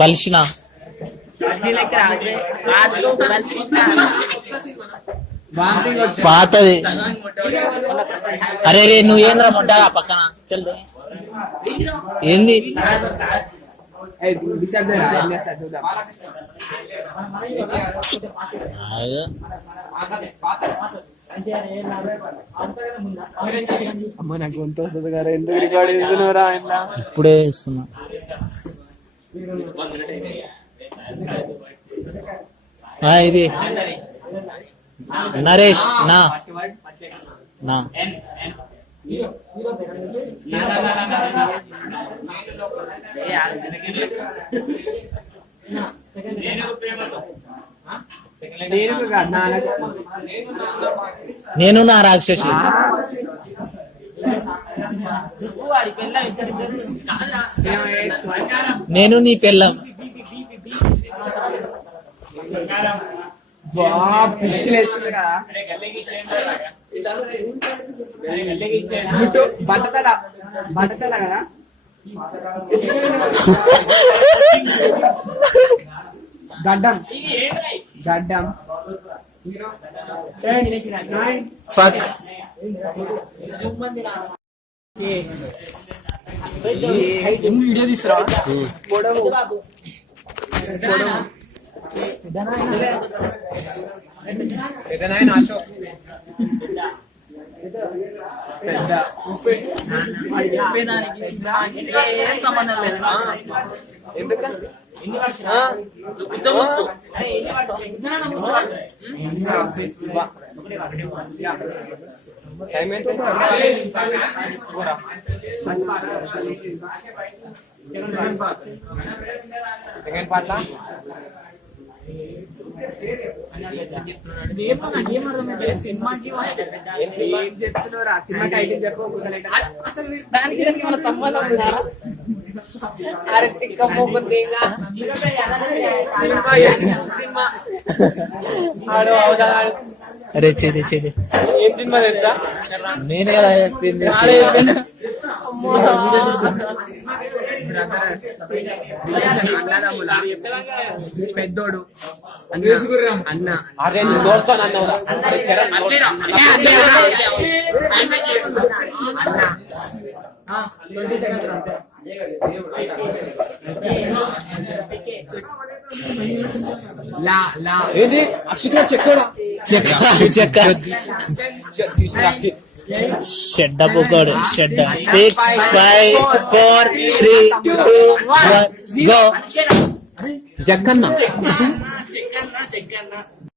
బలిసిన పాతది. అరే రే నువ్వేంద్రా మొట్టగా పక్కన చల్ ఏంది అమ్మ నాకు గొంతు వస్తుంది కదా, ఎందుకు రికార్డ్ చేస్తున్నావురా? ఇప్పుడే ఇస్తున్నా. ఇది నరేష్ నా నా నేను నా రాక్షసి. నేను నీ పెళ్ళం. జుట్టు బట్టతల బట్టతల కదా, గడ్డం గడ్డం వీడియో తీసుకురా. సంబంధం లేదు. సెకండ్ పార్ట్ లా సినిమా టైటిల్ దానికి మన సంబంధం ఉందా? అరే తిక్కమ్మకుంది అరే చెది చెది ఏం సినిమా తెలుసా? నేను కదా చెప్పింది. పెద్దోడు అన్న అరే ఏది అక్షిక చెక్క షెడ్డ పొగడు షెడ్డ 6 5 4 3 2 1 గో. జక్కన్న